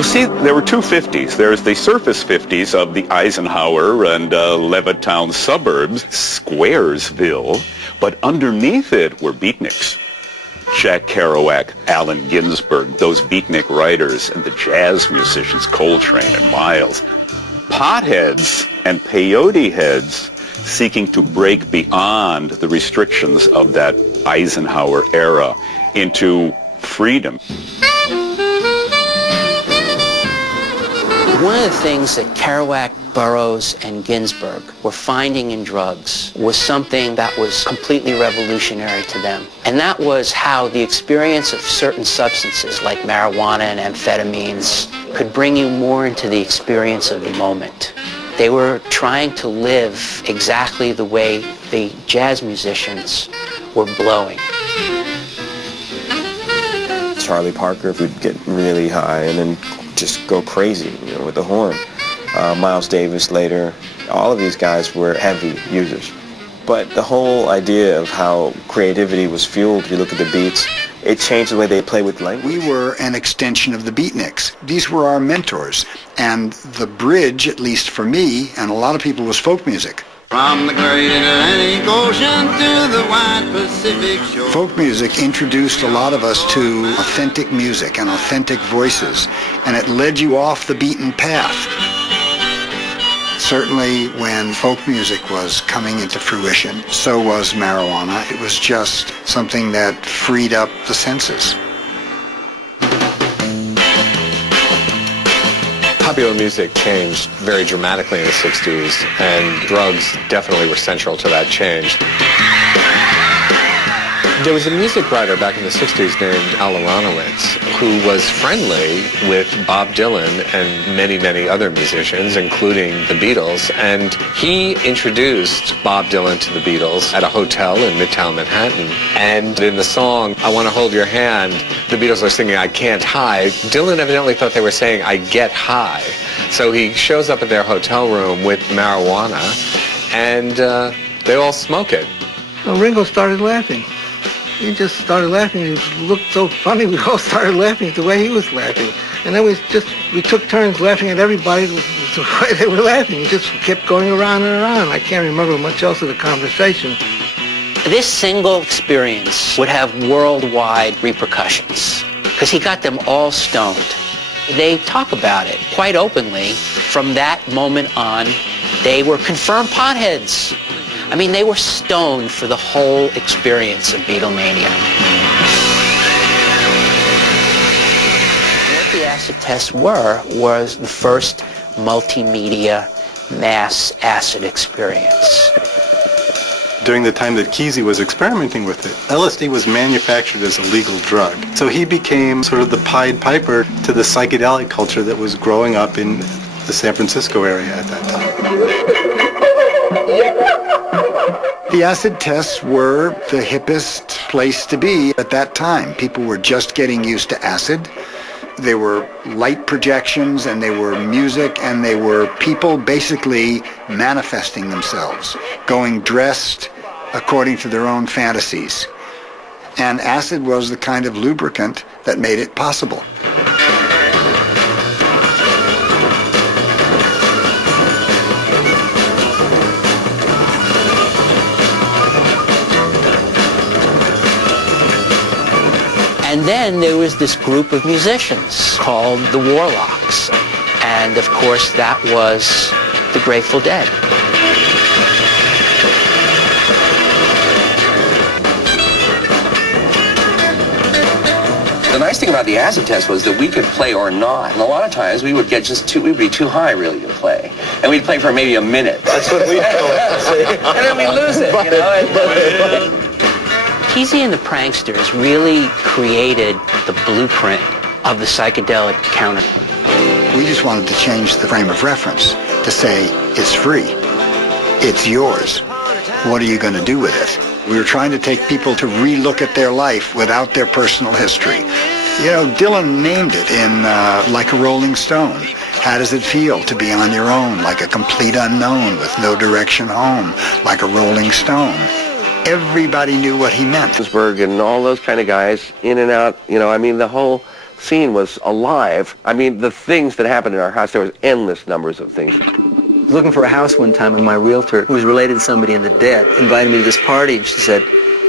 Well, see, there were two 50s. There's the surface 50s of the Eisenhower and Levittown suburbs, Squaresville, but underneath it were beatniks. Jack Kerouac, Allen Ginsberg, those beatnik writers, and the jazz musicians, Coltrane and Miles. Potheads and peyote heads seeking to break beyond the restrictions of that Eisenhower era into freedom. One of the things that Kerouac, Burroughs, and Ginsberg were finding in drugs was something that was completely revolutionary to them. And that was how the experience of certain substances like marijuana and amphetamines could bring you more into the experience of the moment. They were trying to live exactly the way the jazz musicians were blowing. Charlie Parker would get really high and then just go crazy, with the horn. Miles Davis later, all of these guys were heavy users. But the whole idea of how creativity was fueled, if you look at the beats, it changed the way they play with language. We were an extension of the beatniks. These were our mentors. And the bridge, at least for me, and a lot of people, was folk music. From the great Atlantic Ocean to the wide Pacific shore. Folk music introduced a lot of us to authentic music and authentic voices, and it led you off the beaten path. Certainly when folk music was coming into fruition, so was marijuana. It was just something that freed up the senses. Popular music changed very dramatically in the 60s, and drugs definitely were central to that change. There was a music writer back in the 60s named Al Aronowitz who was friendly with Bob Dylan and many, many other musicians, including the Beatles, and he introduced Bob Dylan to the Beatles at a hotel in Midtown Manhattan. And in the song, I Want to Hold Your Hand, the Beatles are singing I Can't Hide. Dylan evidently thought they were saying I Get High. So he shows up at their hotel room with marijuana, and they all smoke it. Well, Ringo started laughing. He just started laughing. He looked so funny. We all started laughing at the way he was laughing. And then we took turns laughing at everybody the way they were laughing. It just kept going around and around. I can't remember much else of the conversation. This single experience would have worldwide repercussions because he got them all stoned. They talk about it quite openly. From that moment on, they were confirmed potheads. I mean, they were stoned for the whole experience of Beatlemania. What the acid tests was the first multimedia mass acid experience. During the time that Kesey was experimenting with it, LSD was manufactured as a legal drug. So he became sort of the Pied Piper to the psychedelic culture that was growing up in the San Francisco area at that time. The acid tests were the hippest place to be at that time. People were just getting used to acid. They were light projections, and they were music, and they were people basically manifesting themselves, going dressed according to their own fantasies. And acid was the kind of lubricant that made it possible. And then there was this group of musicians called the Warlocks. And of course, that was the Grateful Dead. The nice thing about the acid test was that we could play or not. And a lot of times we would get we'd be too high really to play. And we'd play for maybe a minute. That's what we do. And then we'd lose it, Kesey and the Pranksters really created the blueprint of the psychedelic counter. We just wanted to change the frame of reference to say, it's free, it's yours. What are you going to do with it? We were trying to take people to re-look at their life without their personal history. You know, Dylan named it in Like a Rolling Stone. How does it feel to be on your own, like a complete unknown with no direction home, like a rolling stone? Everybody knew what he meant. Ginsberg and all those kind of guys, in and out, I mean, the whole scene was alive. I mean, the things that happened in our house, there was endless numbers of things. Looking for a house one time, and my realtor, who was related to somebody in the dead, invited me to this party, and she said,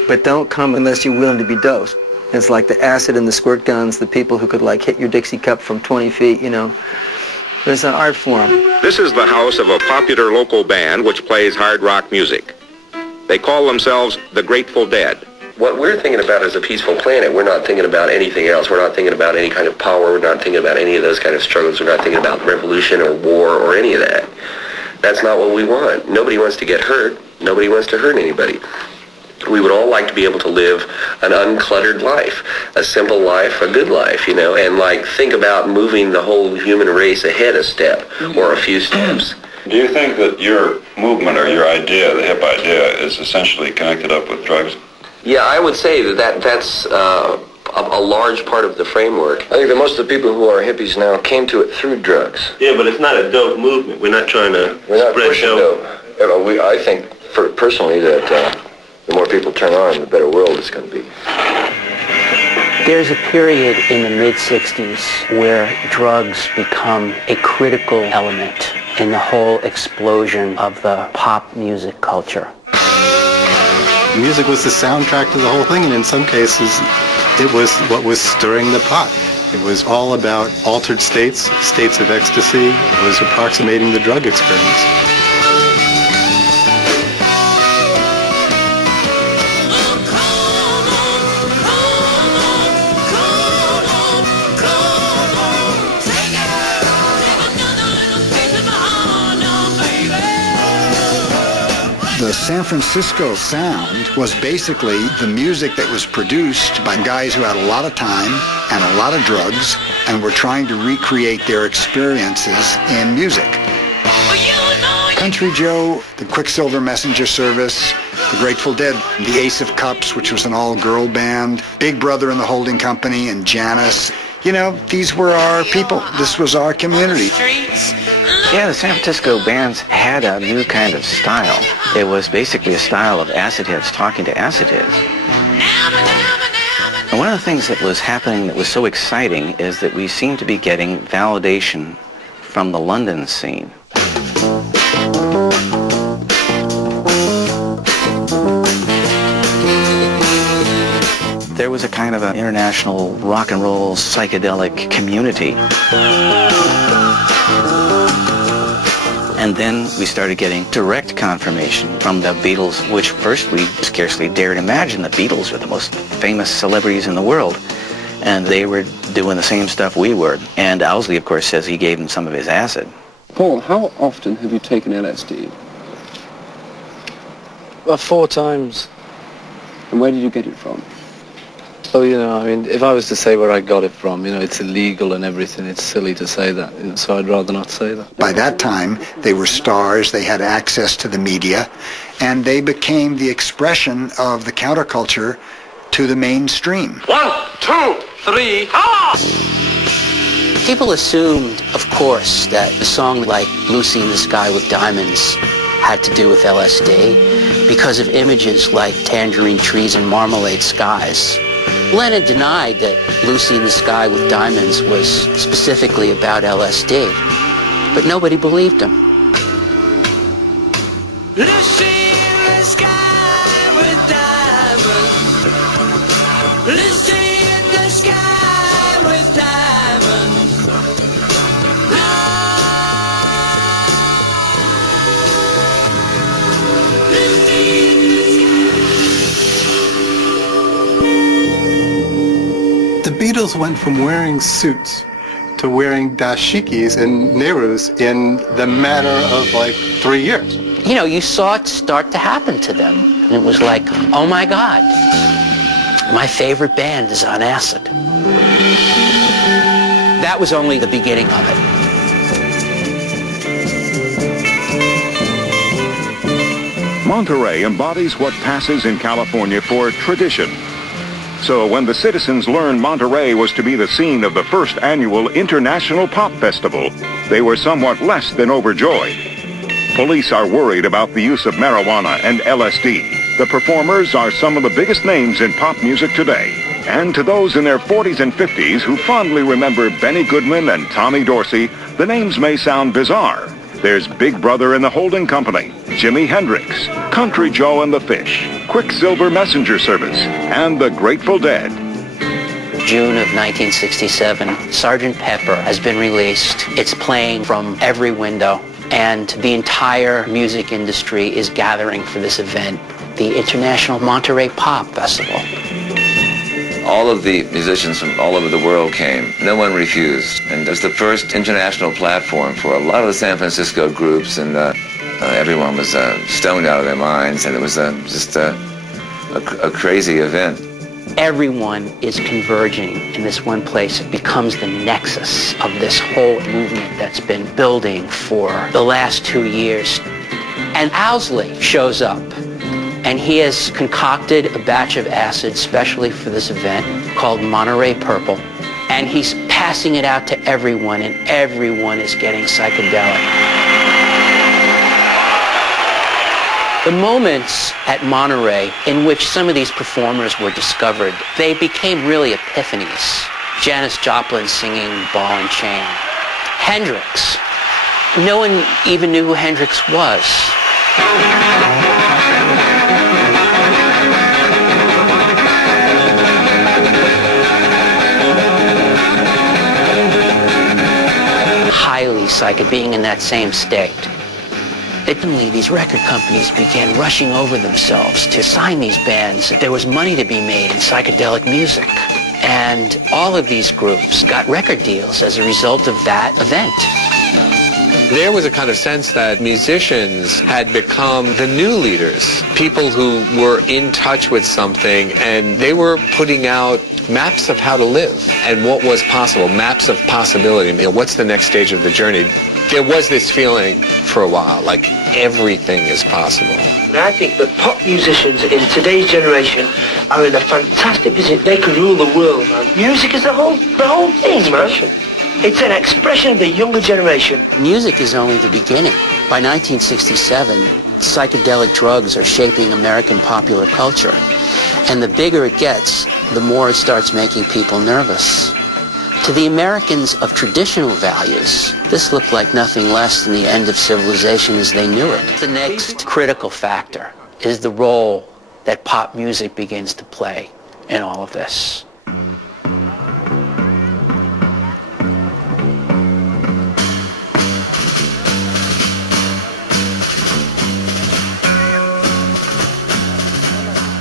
but don't come unless you're willing to be dosed. And it's like the acid and the squirt guns, the people who could like hit your Dixie cup from 20 feet, you know. It's an art form. This is the house of a popular local band which plays hard rock music. They call themselves the Grateful Dead. What we're thinking about is a peaceful planet. We're not thinking about anything else. We're not thinking about any kind of power. We're not thinking about any of those kind of struggles. We're not thinking about revolution or war or any of that. That's not what we want. Nobody wants to get hurt. Nobody wants to hurt anybody. We would all like to be able to live an uncluttered life, a simple life, a good life, you know, and like think about moving the whole human race ahead a step or a few steps. Do you think that your movement or your idea, the hip idea, is essentially connected up with drugs? Yeah, I would say that's a large part of the framework. I think that most of the people who are hippies now came to it through drugs. Yeah, but it's not a dope movement. We're not trying to spread dope. I think personally that the more people turn on, the better world it's going to be. There's a period in the mid-60s where drugs become a critical element in the whole explosion of the pop music culture. Music was the soundtrack to the whole thing, and in some cases, it was what was stirring the pot. It was all about altered states, states of ecstasy. It was approximating the drug experience. The San Francisco sound was basically the music that was produced by guys who had a lot of time and a lot of drugs and were trying to recreate their experiences in music. Country Joe, the Quicksilver Messenger Service, the Grateful Dead, the Ace of Cups, which was an all-girl band, Big Brother and the Holding Company, and Janis. You know, these were our people. This was our community. Yeah, the San Francisco bands had a new kind of style. It was basically a style of acid heads talking to acid heads. And one of the things that was happening that was so exciting is that we seemed to be getting validation from the London scene. There was a kind of an international rock and roll psychedelic community. And then we started getting direct confirmation from the Beatles, which first we scarcely dared imagine. The Beatles were the most famous celebrities in the world, and they were doing the same stuff we were. And Owsley, of course, says he gave them some of his acid. Paul, how often have you taken LSD? Well, 4 times. And where did you get it from? Oh, you know, I mean, if I was to say where I got it from, you know, it's illegal and everything. It's silly to say that, so I'd rather not say that. By that time, they were stars, they had access to the media, and they became the expression of the counterculture to the mainstream. 1, 2, 3, ah! People assumed, of course, that a song like Lucy in the Sky with Diamonds had to do with LSD because of images like tangerine trees and marmalade skies. Lennon denied that Lucy in the Sky with Diamonds was specifically about LSD, but nobody believed him. Lucy in the sky with diamonds. Lucy in the sky with diamonds. The Beatles went from wearing suits to wearing dashikis and nerus in the matter of like 3 years. You know, you saw it start to happen to them. And it was like, oh my God, my favorite band is on acid. That was only the beginning of it. Monterey embodies what passes in California for tradition. So when the citizens learned Monterey was to be the scene of the first annual International Pop Festival, they were somewhat less than overjoyed. Police are worried about the use of marijuana and LSD. The performers are some of the biggest names in pop music today. And to those in their 40s and 50s who fondly remember Benny Goodman and Tommy Dorsey, the names may sound bizarre. There's Big Brother and the Holding Company, Jimi Hendrix, Country Joe and the Fish, Quicksilver Messenger Service, and the Grateful Dead. June of 1967, Sgt. Pepper has been released. It's playing from every window, and the entire music industry is gathering for this event, the International Monterey Pop Festival. All of the musicians from all over the world came. No one refused. And it was the first international platform for a lot of the San Francisco groups, and everyone was stoned out of their minds, and it was just a crazy event. Everyone is converging in this one place. It becomes the nexus of this whole movement that's been building for the last 2 years. And Owsley shows up, and he has concocted a batch of acid specially for this event called Monterey Purple, and he's passing it out to everyone, and everyone is getting psychedelic. The moments at Monterey in which some of these performers were discovered, they became really epiphanies. Janis Joplin singing Ball and Chain. Hendrix. No one even knew who Hendrix was. Highly psychic, being in that same state. Suddenly, these record companies began rushing over themselves to sign these bands. There was money to be made in psychedelic music. And all of these groups got record deals as a result of that event. There was a kind of sense that musicians had become the new leaders, people who were in touch with something, and they were putting out maps of how to live and what was possible, maps of possibility. You know, what's the next stage of the journey? There was this feeling for a while, like everything is possible. And I think that pop musicians in today's generation are in a fantastic position. They could rule the world, man. Music is the whole thing, man. It's an expression of the younger generation. Music is only the beginning. By 1967, psychedelic drugs are shaping American popular culture. And the bigger it gets, the more it starts making people nervous. To the Americans of traditional values, this looked like nothing less than the end of civilization as they knew it. The next critical factor is the role that pop music begins to play in all of this.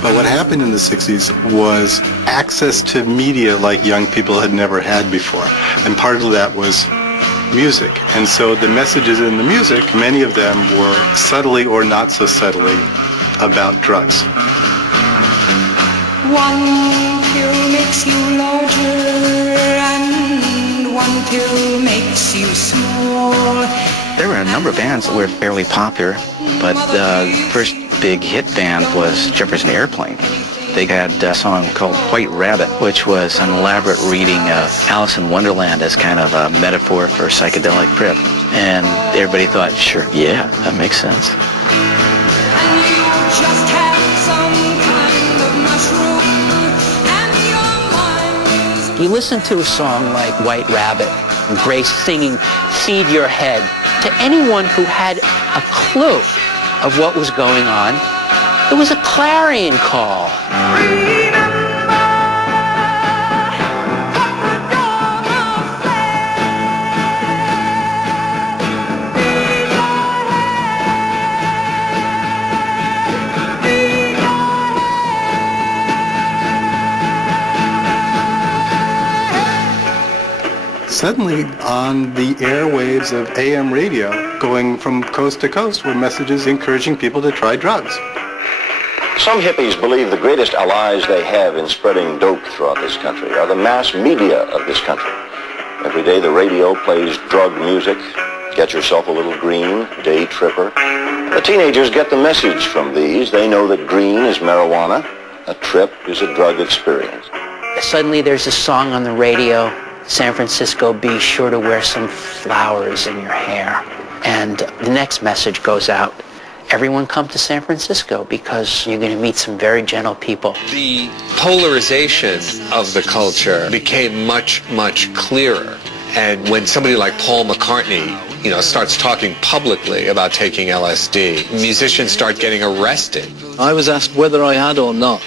But what happened in the 60s was access to media like young people had never had before. And part of that was music. And so the messages in the music, many of them were subtly or not so subtly about drugs. One pill makes you larger and one pill makes you small. There were a number of bands that were fairly popular, but the first big hit band was Jefferson Airplane. They had a song called White Rabbit, which was an elaborate reading of Alice in Wonderland as kind of a metaphor for a psychedelic trip. And everybody thought, sure, yeah, that makes sense. You listen to a song like White Rabbit, and Grace singing Feed Your Head. To anyone who had a clue of what was going on, it was a clarion call. Suddenly, on the airwaves of AM radio, going from coast to coast were messages encouraging people to try drugs. Some hippies believe the greatest allies they have in spreading dope throughout this country are the mass media of this country. Every day the radio plays drug music, Get Yourself a Little Green, Day Tripper. The teenagers get the message from these. They know that green is marijuana, a trip is a drug experience. Suddenly there's a song on the radio, San Francisco, be sure to wear some flowers in your hair. And the next message goes out, everyone come to San Francisco because you're going to meet some very gentle people. The polarization of the culture became much, much clearer. And when somebody like Paul McCartney, starts talking publicly about taking LSD, musicians start getting arrested. I was asked whether I had or not.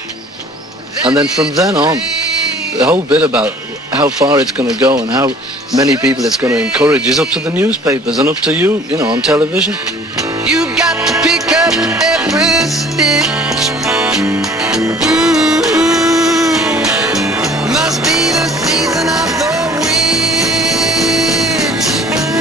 And then from then on, the whole bit about how far it's going to go and how many people it's going to encourage is up to the newspapers and up to you, on television. You got to pick up every stitch. Must be the season of the witch.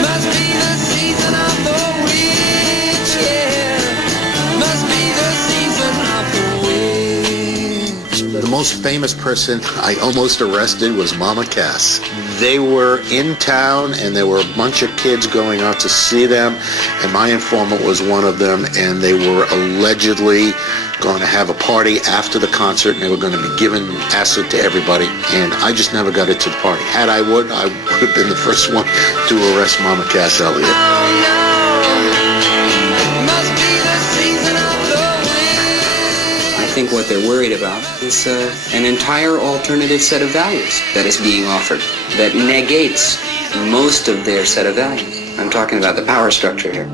Must be the season of the witch, yeah. Must be the season of the witch. The most famous person I almost arrested was Mama Cass. They were in town, and there were a bunch of kids going out to see them, and my informant was one of them, and they were allegedly going to have a party after the concert, and they were going to be giving acid to everybody, and I just never got it to the party. Had I would have been the first one to arrest Mama Cass Elliot. I think what they're worried about is an entire alternative set of values that is being offered that negates most of their set of values. I'm talking about the power structure here.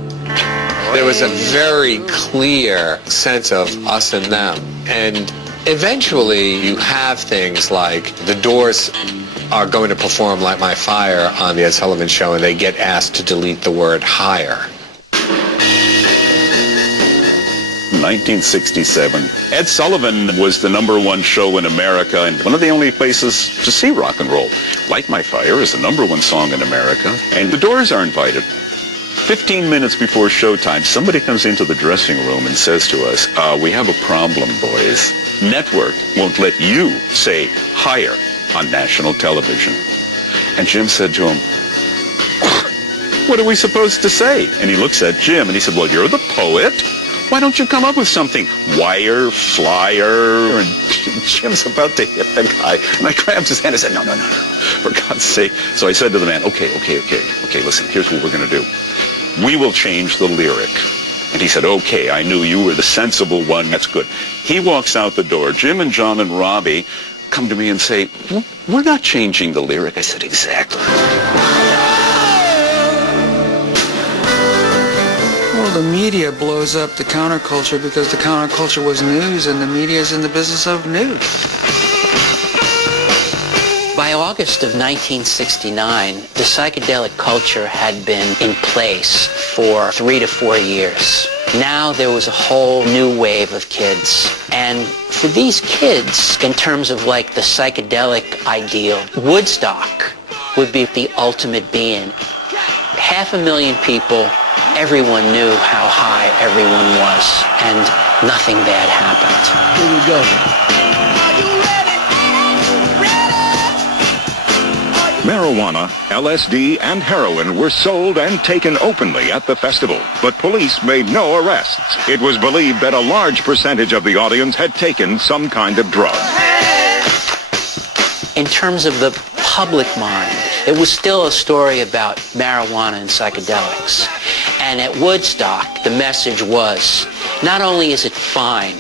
There was a very clear sense of us and them. And eventually you have things like the Doors are going to perform Light My Fire on the Ed Sullivan Show, and they get asked to delete the word higher. 1967. Ed Sullivan was the #1 show in America and one of the only places to see rock and roll. Light My Fire is the #1 song in America, and the Doors are invited. 15 minutes before showtime, somebody comes into the dressing room and says to us, we have a problem, boys. Network won't let you say higher on national television. And Jim said to him, what are we supposed to say? And he looks at Jim and he said, well, you're the poet. Why don't you come up with something? Wire, flyer, and Jim's about to hit the guy. And I grabbed his hand and said, no, for God's sake. So I said to the man, okay, listen, here's what we're going to do. We will change the lyric. And he said, okay, I knew you were the sensible one. That's good. He walks out the door. Jim and John and Robbie come to me and say, we're not changing the lyric. I said, exactly. Well, the media blows up the counterculture because the counterculture was news, and the media is in the business of news. By August of 1969, the psychedelic culture had been in place for 3 to 4 years. Now there was a whole new wave of kids. And for these kids, in terms of like the psychedelic ideal, Woodstock would be the ultimate being. 500,000 people, everyone knew how high everyone was, and nothing bad happened. Here we go. Marijuana, LSD, and heroin were sold and taken openly at the festival, but police made no arrests. It was believed that a large percentage of the audience had taken some kind of drug. In terms of the public mind, it was still a story about marijuana and psychedelics. And at Woodstock, the message was, not only is it fine,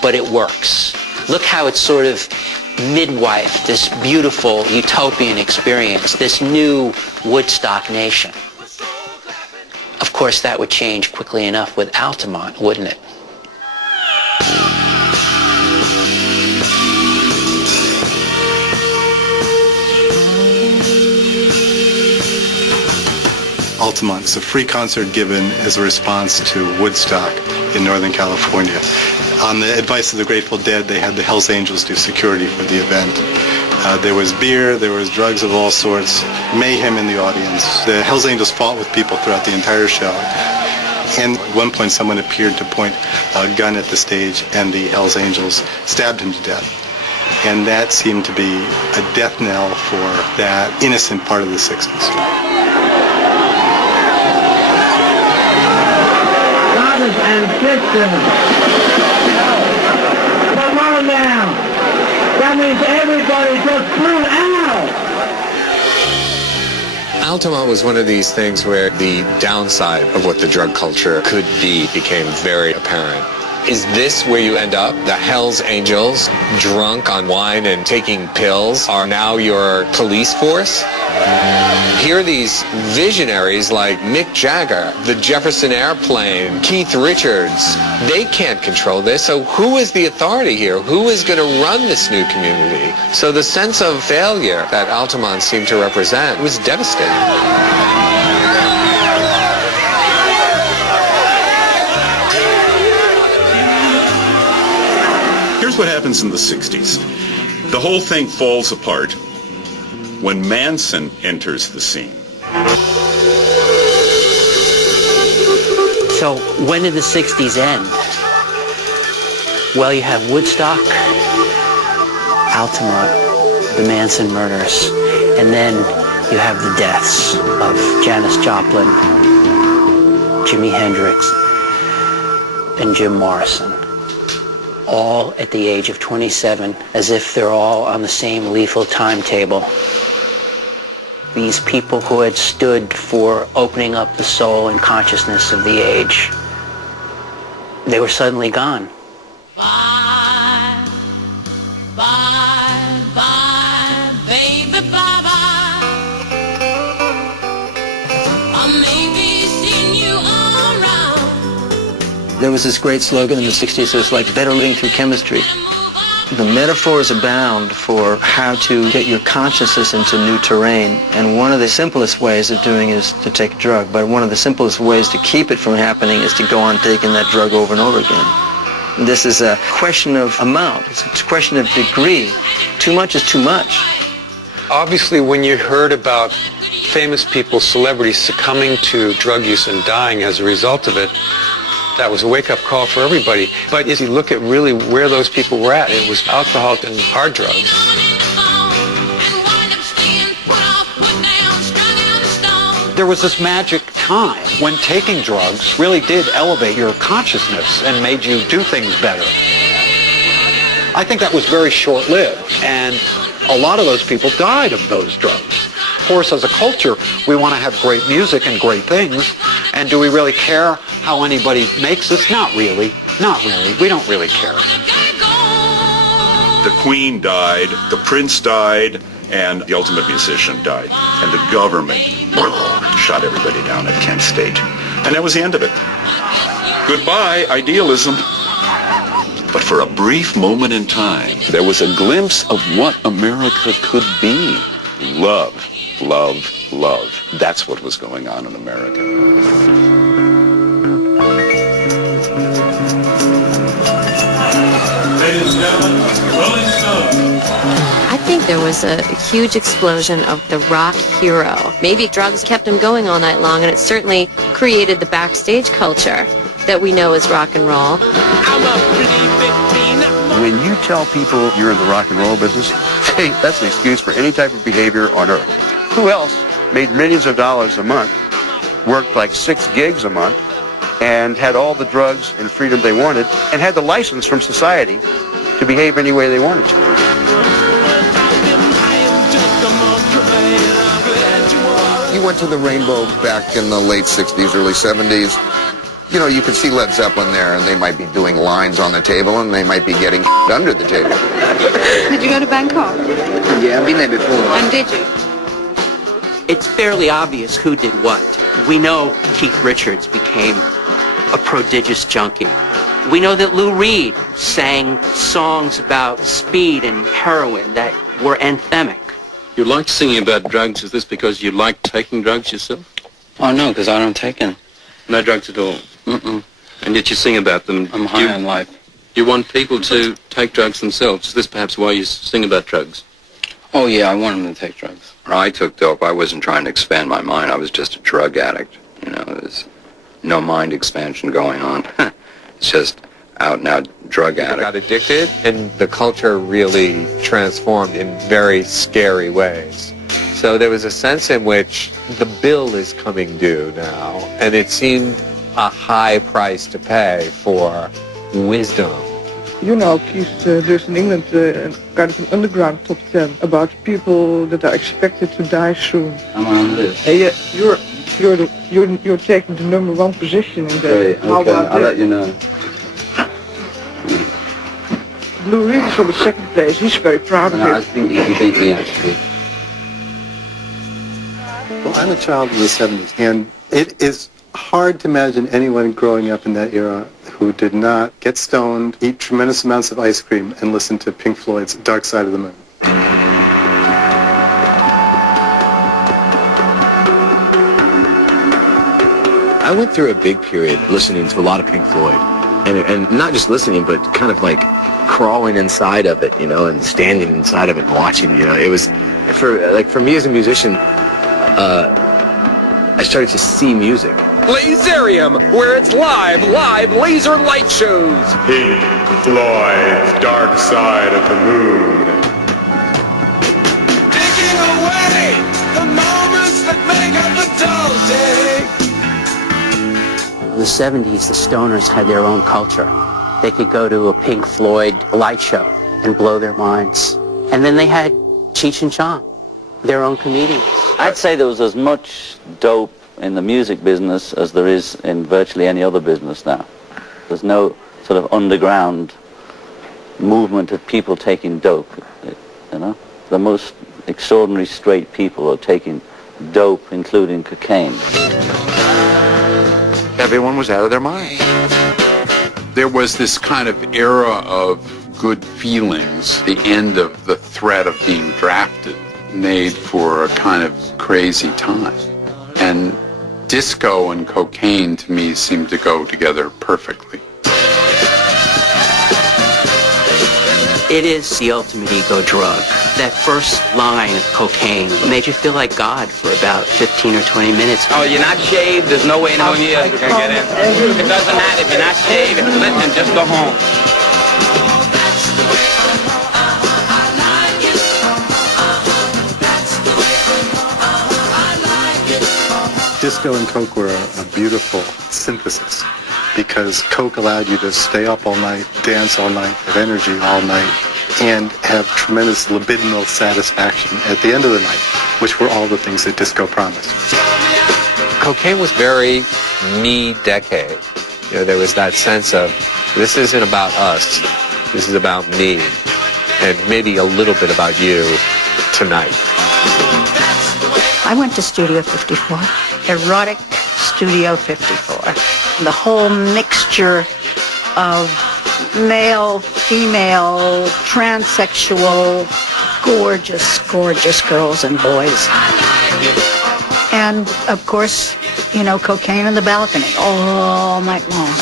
but it works. Look how it's sort of midwife this beautiful utopian experience, this new Woodstock nation. Of course, that would change quickly enough with Altamont, wouldn't it? Altamont is a free concert given as a response to Woodstock in Northern California. On the advice of the Grateful Dead, they had the Hells Angels do security for the event. There was beer, there was drugs of all sorts, mayhem in the audience. The Hells Angels fought with people throughout the entire show. And at one point, someone appeared to point a gun at the stage, and the Hells Angels stabbed him to death. And that seemed to be a death knell for that innocent part of the 60s. And sisters, come on now. That means everybody just blew out. Altamont was one of these things where the downside of what the drug culture could be became very apparent. Is this where you end up? The Hell's Angels, drunk on wine and taking pills, are now your police force? Here are these visionaries like Mick Jagger, the Jefferson Airplane, Keith Richards. They can't control this, so who is the authority here? Who is going to run this new community? So the sense of failure that Altamont seemed to represent was devastating. Here's what happens in the 60s. The whole thing falls apart when Manson enters the scene. So when did the 60s end? Well, you have Woodstock, Altamont, the Manson murders, and then you have the deaths of Janis Joplin, Jimi Hendrix, and Jim Morrison. All at the age of 27, as if they're all on the same lethal timetable. These people who had stood for opening up the soul and consciousness of the age, they were suddenly gone. Bye, bye, bye, baby, bye-bye. I may be seeing you around. There was this great slogan in the 60s, it was like better living through chemistry. The metaphors abound for how to get your consciousness into new terrain, and one of the simplest ways of doing it is to take a drug, but one of the simplest ways to keep it from happening is to go on taking that drug over and over again. This is a question of amount, it's a question of degree. Too much is too much. Obviously, when you heard about famous people, celebrities succumbing to drug use and dying as a result of it, that was a wake-up call for everybody. But if you look at really where those people were at, it was alcohol and hard drugs. There was this magic time when taking drugs really did elevate your consciousness and made you do things better. I think that was very short-lived, and a lot of those people died of those drugs. Of course, as a culture, we want to have great music and great things, and do we really care how anybody makes us? Not really. Not really. We don't really care. The Queen died, the Prince died, and the ultimate musician died. And the government shot everybody down at Kent State. And that was the end of it. Goodbye, idealism. But for a brief moment in time, there was a glimpse of what America could be. Love, love, love. That's what was going on in America. Ladies and gentlemen, Rolling Stones. I think there was a huge explosion of the rock hero. Maybe drugs kept him going all night long, and it certainly created the backstage culture that we know as rock and roll. When you tell people you're in the rock and roll business, hey, that's an excuse for any type of behavior on earth. Who else made millions of dollars a month, worked like 6 gigs a month, and had all the drugs and freedom they wanted, and had the license from society to behave any way they wanted to? You went to the Rainbow back in the late 60s, early 70s. You know, you could see Led Zeppelin there, and they might be doing lines on the table, and they might be getting under the table. Did you go to Bangkok? Yeah, I've been there before. And did you? It's fairly obvious who did what. We know Keith Richards became a prodigious junkie. We know that Lou Reed sang songs about speed and heroin that were anthemic. You like singing about drugs. Is this because you like taking drugs yourself? Oh, no, because I don't take any. No drugs at all? Mm-mm. And yet you sing about them. I'm high on life. You want people to take drugs themselves. Is this perhaps why you sing about drugs? Oh, yeah, I want them to take drugs. When I took dope, I wasn't trying to expand my mind. I was just a drug addict. You know, there's no mind expansion going on. It's just out-and-out drug addict. I got addicted, and the culture really transformed in very scary ways. So there was a sense in which the bill is coming due now, and it seemed a high price to pay for wisdom, You know, Keith, there's in England kind of an underground top 10 about people that are expected to die soon. I'm on this. Hey, you're taking the #1 position in that. Great, How okay, about I'll that? let you know. Lou Reed is on the 2nd place. He's very proud of No, I it. think you can beat me, actually. Well, I'm a child of the 70s, and it is hard to imagine anyone growing up in that era who did not get stoned, eat tremendous amounts of ice cream, and listen to Pink Floyd's Dark Side of the Moon. I went through a big period listening to a lot of Pink Floyd, and not just listening, but kind of like crawling inside of it, you know, and standing inside of it and watching, you know. It was, for me as a musician, I started to see music. Laserium, where it's live laser light shows. Pink Floyd's Dark Side of the Moon. Taking away the moments that make up the dull day. In the 70s, the stoners had their own culture. They could go to a Pink Floyd light show and blow their minds. And then they had Cheech and Chong, their own comedians. I'd say there was as much dope in the music business as there is in virtually any other business now. There's no sort of underground movement of people taking dope, you know. The most extraordinary straight people are taking dope, including cocaine. Everyone was out of their mind. There was this kind of era of good feelings. The end of the threat of being drafted made for a kind of crazy time. And disco and cocaine, to me, seemed to go together perfectly. It is the ultimate ego drug. That first line of cocaine made you feel like God for about 15 or 20 minutes. Oh, you're not shaved? There's no way in a million years you're going to get in. It doesn't matter if you're not shaved. Listen, just go home. Disco and Coke were a beautiful synthesis because Coke allowed you to stay up all night, dance all night, have energy all night, and have tremendous libidinal satisfaction at the end of the night, which were all the things that disco promised. Cocaine was very me decade. You know, there was that sense of, this isn't about us, this is about me, and maybe a little bit about you tonight. I went to Studio 54, Erotic Studio 54. The whole mixture of male, female, transsexual, gorgeous, gorgeous girls and boys. And, of course, you know, cocaine on the balcony all night long.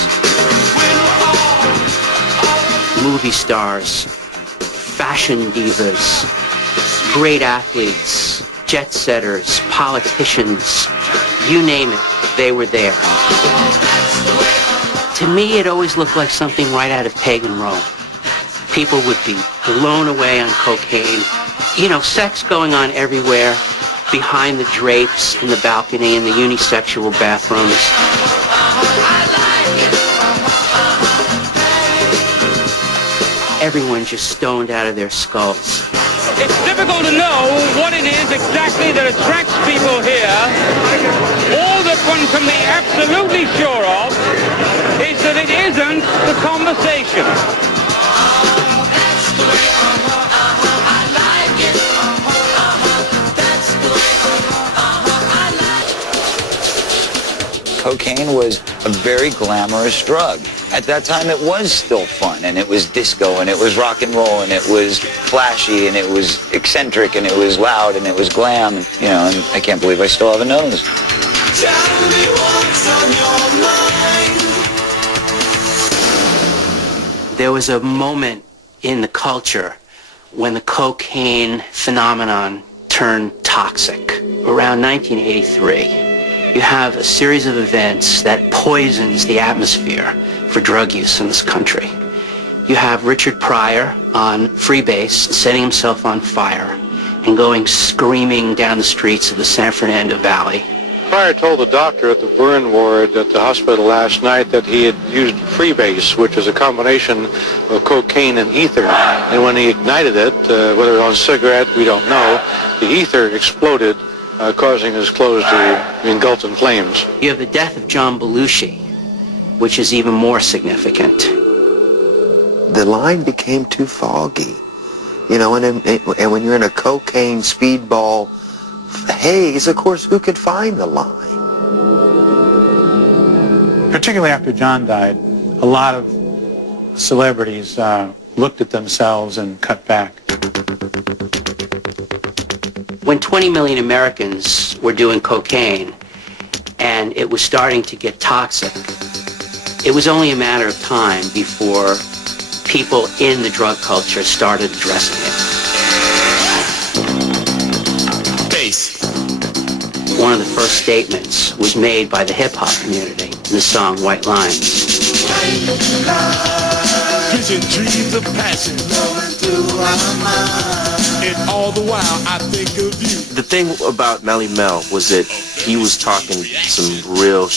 Movie stars, fashion divas, great athletes, jet setters, politicians, you name it, they were there. To me, it always looked like something right out of pagan Rome. People would be blown away on cocaine. You know, sex going on everywhere, behind the drapes, in the balcony, in the unisexual bathrooms. Everyone just stoned out of their skulls. It's difficult to know what it is exactly that attracts people here. All that one can be absolutely sure of is that it isn't the conversation. Cocaine was a very glamorous drug. At that time, it was still fun, and it was disco, and it was rock and roll, and it was flashy, and it was eccentric, and it was loud, and it was glam, and, you know, and I can't believe I still have a nose. Tell me what's on your mind. There was a moment in the culture when the cocaine phenomenon turned toxic. Around 1983. You have a series of events that poisons the atmosphere for drug use in this country. You have Richard Pryor on Freebase setting himself on fire and going screaming down the streets of the San Fernando Valley. Pryor told the doctor at the burn ward at the hospital last night that he had used freebase, which is a combination of cocaine and ether. And when he ignited it, whether it was on a cigarette, we don't know, the ether exploded, causing his clothes to engulf in flames. You have the death of John Belushi, which is even more significant. The line became too foggy, you know, and when you're in a cocaine speedball haze, of course, who could find the line? Particularly after John died, a lot of celebrities looked at themselves and cut back. When 20 million Americans were doing cocaine and it was starting to get toxic, it was only a matter of time before people in the drug culture started addressing it. Bass. One of the first statements was made by the hip-hop community in the song White Lines. Vision, dreams of passion flowing through our mind. And all the while I think of you. The thing about Melly Mel was that he was talking some real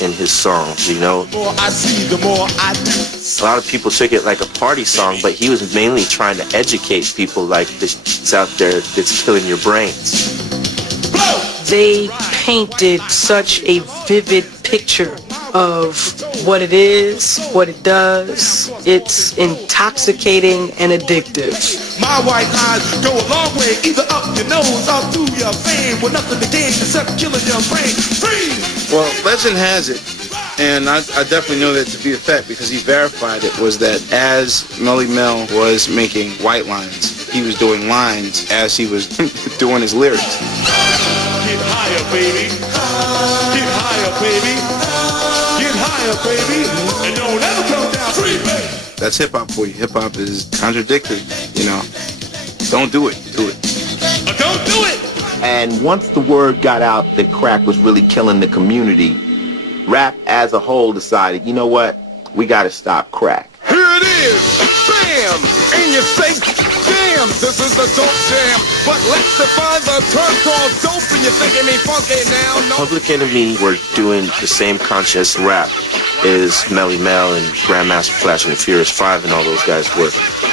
in his songs, you know. The more I see, the more I do. A lot of people took it like a party song, but he was mainly trying to educate people like this out there that's killing your brains. They painted such a vivid picture of what it is, what it does. It's intoxicating and addictive. My white lines go a long way, either up your nose or through your vein, with nothing to gain except killing your brain. Free! Well, legend has it, and I definitely know that to be a fact because he verified it, was that as Melly Mel was making White Lines, he was doing lines as he was doing his lyrics. Get higher, baby. Get higher, baby. Get higher, baby. And don't ever come down. Free, baby. That's hip-hop for you. Hip-hop is contradictory, you know. Don't do it. Do it. Don't do it! And once the word got out that crack was really killing the community, rap as a whole decided, you know what? We got to stop crack. Here it is! Bam! And you say, damn, this is a dope jam. But let's define the term called dope, and you think it ain't funky now, no? Public Enemy were doing the same conscious rap as Melly Mel and Grandmaster Flash and the Furious 5 and all those guys were.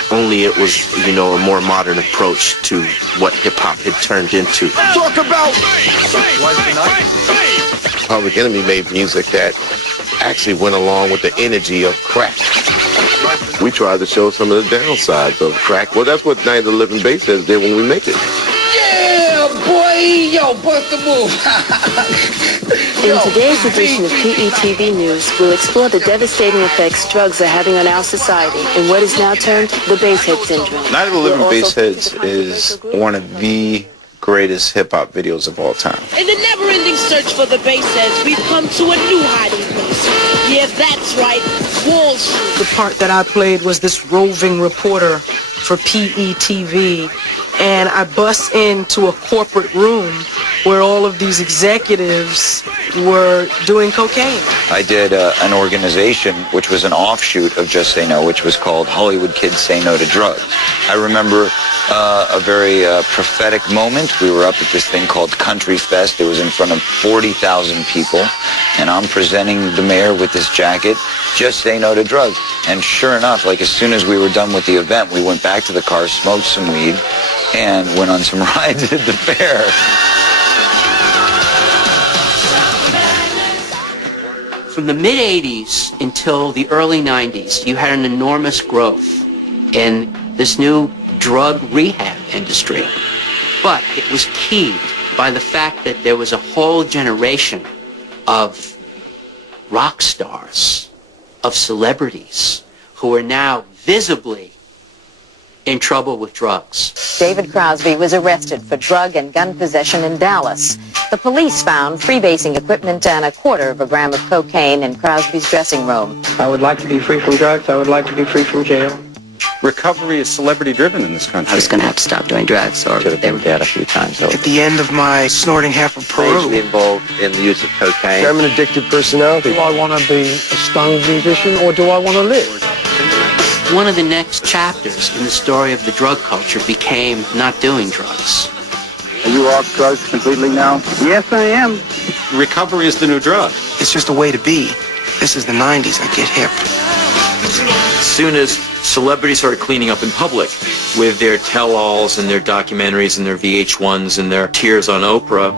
Only it was, you know, a more modern approach to what hip-hop had turned into. Talk about Public Enemy made music that actually went along with the energy of crack. We tried to show some of the downsides of crack. Well, that's what Night of the Living Bassheads did when we make it. Yeah, boy! Yo, bust the move! In today's edition of PETV News, we'll explore the devastating effects drugs are having on our society in what is now termed the Basshead Syndrome. Night of the Living Bassheads is one of the greatest hip-hop videos of all time. In the never-ending search for the Bassheads, we've come to a new hiding place. Yeah, that's right, Wall Street. The part that I played was this roving reporter for PETV, and I bust into a corporate room where all of these executives were doing cocaine. I did an organization which was an offshoot of Just Say No, which was called Hollywood Kids Say No to Drugs. I remember a very prophetic moment. We were up at this thing called Country Fest. It was in front of 40,000 people, and I'm presenting the mayor with this jacket, Just Say No to Drugs. And sure enough, like as soon as we were done with the event, we went back to the car, smoked some weed, and went on some rides at the fair. From the mid-'80s until the early '90s, you had an enormous growth in this new drug rehab industry. But it was keyed by the fact that there was a whole generation of rock stars, of celebrities, who are now visibly in trouble with drugs. David Crosby was arrested for drug and gun possession in Dallas. The police found freebasing equipment and 1/4 gram of cocaine in Crosby's dressing room. I would like to be free from drugs. I would like to be free from jail. Recovery is celebrity-driven in this country. I was going to have to stop doing drugs, or should have been dead a few times over. At the end of my snorting half of Peru. Majorly involved in the use of cocaine. I'm an addicted personality. Do I want to be a stoned musician, or do I want to live? One of the next chapters in the story of the drug culture became not doing drugs. Are you off drugs completely now? Yes, I am. recovery is the new drug. It's just a way to be. This is the 90s. I get hip. As soon as celebrities started cleaning up in public with their tell-alls and their documentaries and their VH1s and their Tears on Oprah,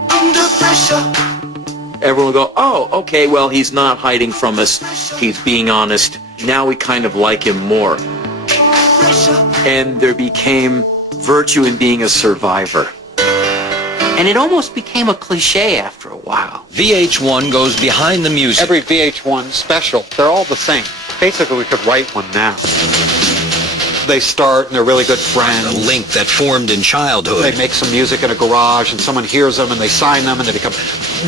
everyone would go, oh, okay, well, he's not hiding from us. He's being honest. Now we kind of like him more. And there became virtue in being a survivor. And it almost became a cliche after a while. VH1 goes behind the music. Every VH1 special, they're all the same. Basically, we could write one now. They start and they're really good friends. A link that formed in childhood. They make some music in a garage and someone hears them and they sign them and they become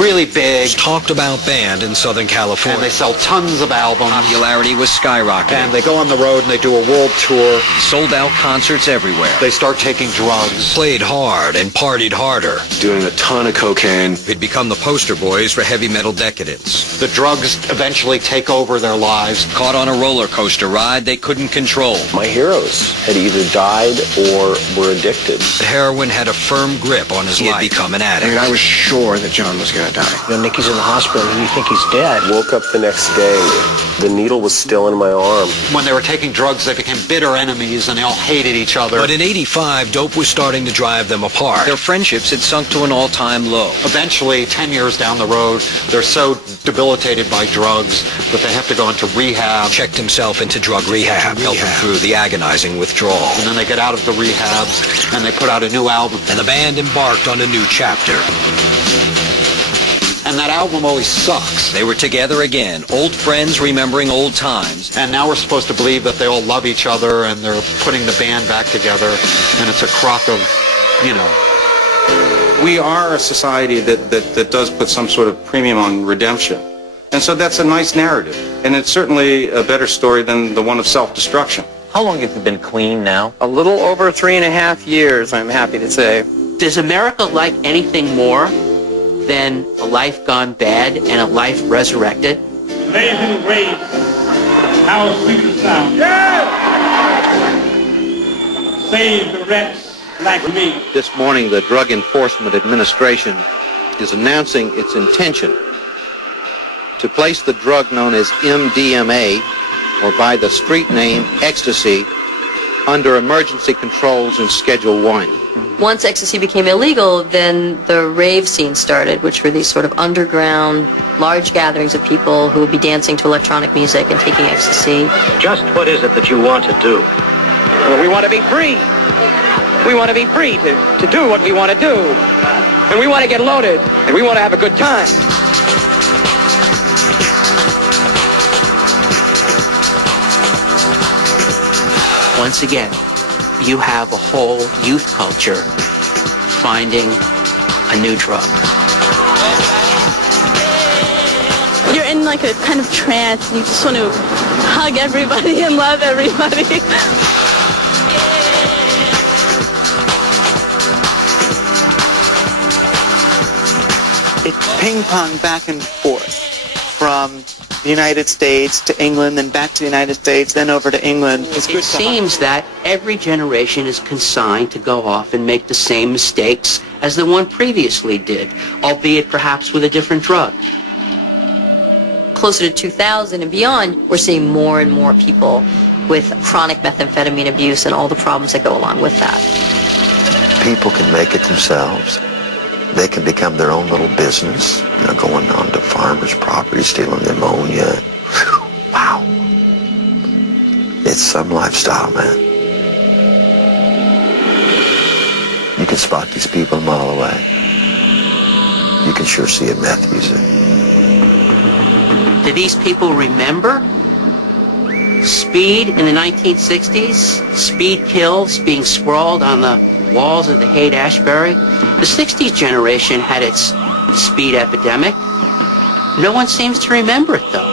really big. Talked about band in Southern California. And they sell tons of albums. Popularity was skyrocketing. And they go on the road and they do a world tour. Sold out concerts everywhere. They start taking drugs. Played hard and partied harder. Doing a ton of cocaine. They'd become the poster boys for heavy metal decadence. The drugs eventually take over their lives. Caught on a roller coaster ride they couldn't control. My heroes had either died or were addicted. Heroin had a firm grip on his life. He had become an addict. I mean, I was sure that John was going to die. You know, Nicky's in the hospital and you think he's dead. Woke up the next day. The needle was still in my arm. When they were taking drugs, they became bitter enemies and they all hated each other. But in '85, dope was starting to drive them apart. Their friendships had sunk to an all-time low. Eventually, 10 years down the road, they're so debilitated by drugs that they have to go into rehab. Checked himself into drug rehab, helping through the agonizing withdrawal. And then they get out of the rehabs and they put out a new album. And the band embarked on a new chapter. And that album always sucks. They were together again, old friends remembering old times. And now we're supposed to believe that they all love each other and they're putting the band back together. And it's a crock of, you know. We are a society that does put some sort of premium on redemption. And so that's a nice narrative. And it's certainly a better story than the one of self-destruction. How long have you been clean now? A little over 3.5 years, I'm happy to say. Does America like anything more than a life gone bad and a life resurrected? Amazing grace, how sweet the sound. Yeah! Save the wretch like me. This morning, the Drug Enforcement Administration is announcing its intention to place the drug known as MDMA, or by the street name ecstasy, under emergency controls in Schedule 1. Once ecstasy became illegal, then the rave scene started, which were these sort of underground, large gatherings of people who would be dancing to electronic music and taking ecstasy. Just what is it that you want to do? Well, we want to be free. We want to be free to do what we want to do. And we want to get loaded. And we want to have a good time. Once again, you have a whole youth culture finding a new drug. You're in like a kind of trance and you just want to hug everybody and love everybody. It's ping pong back and forth from the United States to England, then back to the United States, then over to England. It seems that every generation is consigned to go off and make the same mistakes as the one previously did, albeit perhaps with a different drug. Closer to 2000 and beyond, we're seeing more and more people with chronic methamphetamine abuse and all the problems that go along with that. People can make it themselves. They can become their own little business, you know, going on to farmers' property, stealing the ammonia. Whew, wow. It's some lifestyle, man. You can spot these people a mile away. You can sure see a meth user. Do these people remember speed in the 1960s? Speed kills being scrawled on the walls of the Haight-Ashbury? The 60s generation had its speed epidemic. No one seems to remember it, though.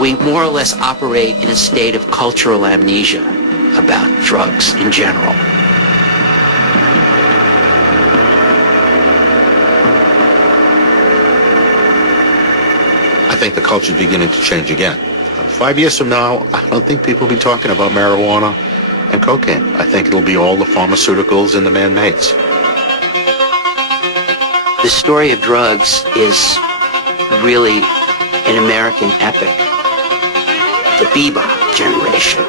We more or less operate in a state of cultural amnesia about drugs in general. I think the culture is beginning to change again. 5 years from now, I don't think people will be talking about marijuana and cocaine. I think it'll be all the pharmaceuticals and the man-mades. The story of drugs is really an American epic. The bebop generation,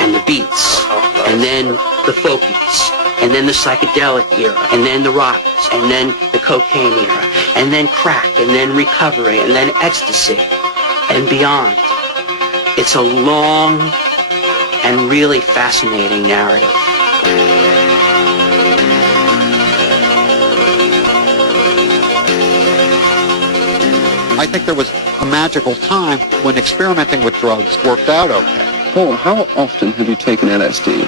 and the beats, and then the folkies, and then the psychedelic era, and then the rockers, and then the cocaine era, and then crack, and then recovery, and then ecstasy, and beyond. It's a long and really fascinating narrative. I think there was a magical time when experimenting with drugs worked out okay. Paul, how often have you taken LSD?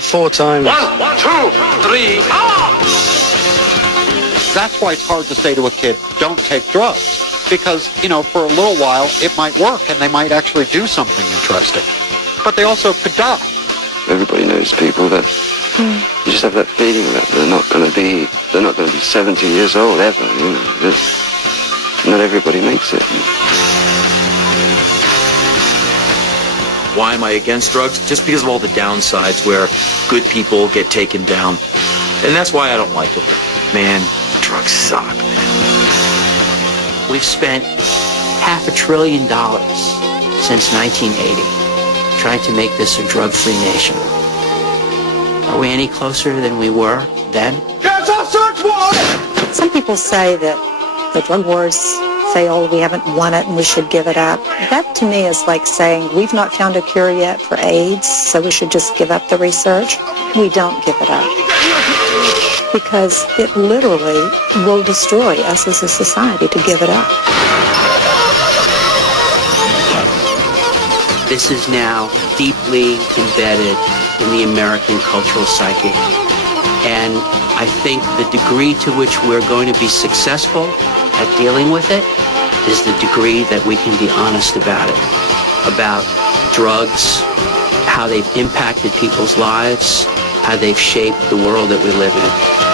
4 times. 1, 2, 3, That's why it's hard to say to a kid, don't take drugs. Because, for a little while, it might work and they might actually do something interesting. But they also could die. Everybody knows people that you just have that feeling that they're not going to be 70 years old ever. Not everybody makes it. Why am I against drugs? Just because of all the downsides where good people get taken down. And that's why I don't like them. Man, drugs suck, man. We've spent $500 billion since 1980 trying to make this a drug-free nation. Are we any closer than we were then? Get a search warrant! Some people say that the drug wars failed, we haven't won it, and we should give it up. That to me is like saying we've not found a cure yet for AIDS, so we should just give up the research. We don't give it up. Because it literally will destroy us as a society to give it up. This is now deeply embedded in the American cultural psyche. And I think the degree to which we're going to be successful at dealing with it is the degree that we can be honest about it, about drugs, how they've impacted people's lives, how they've shaped the world that we live in.